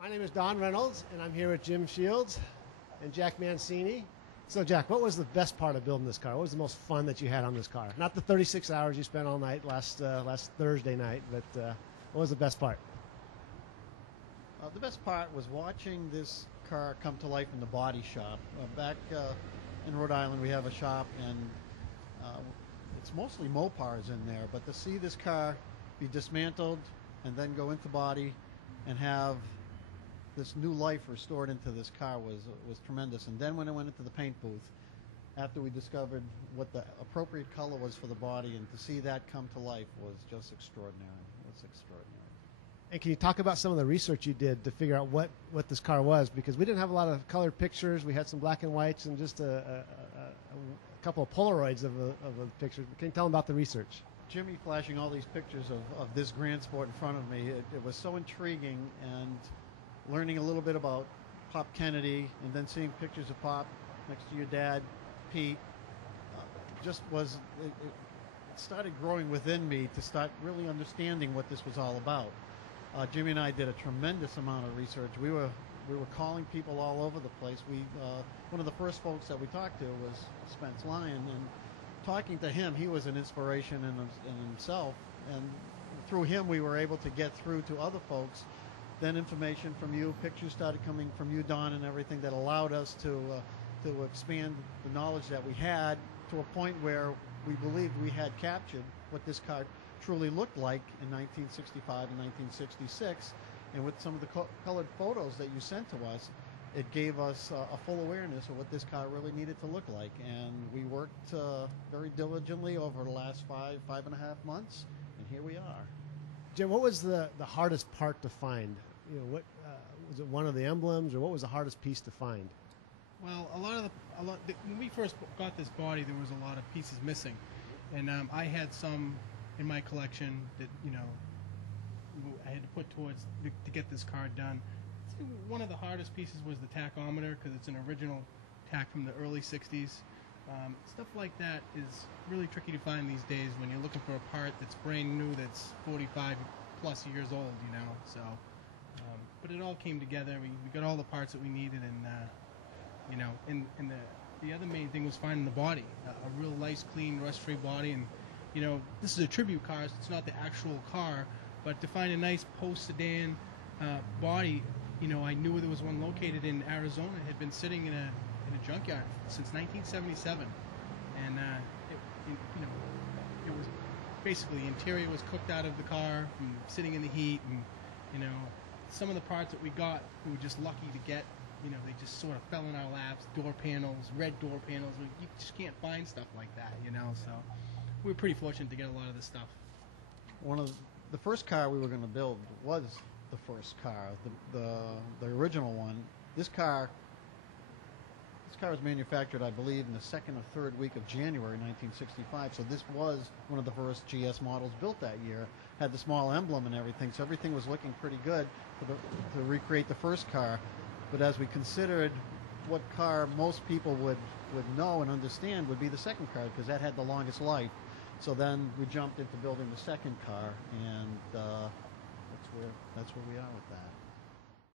My name is Don Reynolds, and I'm here with Jim Shields and Jack Mancini. So, Jack, what was the best part of building this car? What was the most fun that you had on this car? Not the 36 hours you spent all night last Thursday night, but what was the best part? The best part was watching this car come to life in the body shop. Back in Rhode Island, we have a shop, and it's mostly Mopars in there. But to see this car be dismantled and then go into body and have this new life restored into this car was tremendous. And then when I went into the paint booth, after we discovered what the appropriate color was for the body, and to see that come to life was just extraordinary. It was extraordinary. And can you talk about some of the research you did to figure out what this car was? Because we didn't have a lot of colored pictures. We had some black and whites and just a couple of Polaroids of the pictures. Can you tell them about the research? Jimmy flashing all these pictures of this Gran Sport in front of me, it was so intriguing, and learning a little bit about Pop Kennedy and then seeing pictures of Pop next to your dad, Pete, just was, it started growing within me to start really understanding what this was all about. Jimmy and I did a tremendous amount of research. We were calling people all over the place. One of the first folks that we talked to was Spence Lyon, and talking to him, he was an inspiration in himself, and through him we were able to get through to other folks. Then information from you, pictures started coming from you, Don, and everything that allowed us to expand the knowledge that we had to a point where we believed we had captured what this car truly looked like in 1965 and 1966. And with some of the colored photos that you sent to us, it gave us a full awareness of what this car really needed to look like. And we worked very diligently over the last five and a half months, and here we are. Jim, what was the hardest part to find? You know, what was it? One of the emblems, or what was the hardest piece to find? Well, when we first got this body, there was a lot of pieces missing, and I had some in my collection that I had to put towards to get this car done. One of the hardest pieces was the tachometer, because it's an original tach from the early '60s. Stuff like that is really tricky to find these days when you're looking for a part that's brand new, that's 45 plus years old, So, but it all came together. We got all the parts that we needed, and and the other main thing was finding the body, a real nice, clean, rust-free body. And this is a tribute car, so it's not the actual car, but to find a nice post-sedan body, I knew there was one located in Arizona. It had been sitting in a junkyard since 1977, and it was basically, the interior was cooked out of the car from sitting in the heat, and some of the parts that we got, we were just lucky to get. They just sort of fell in our laps. Door panels, red door panels. You just can't find stuff like that, So we were pretty fortunate to get a lot of this stuff. One of the first car we were going to build was the first car, the original one. This car was manufactured, I believe, in the second or third week of January 1965. So this was one of the first GS models built that year. Had the small emblem and everything, so everything was looking pretty good to recreate the first car. But as we considered what car most people would know and understand, would be the second car, because that had the longest life. So then we jumped into building the second car, and that's where we are with that.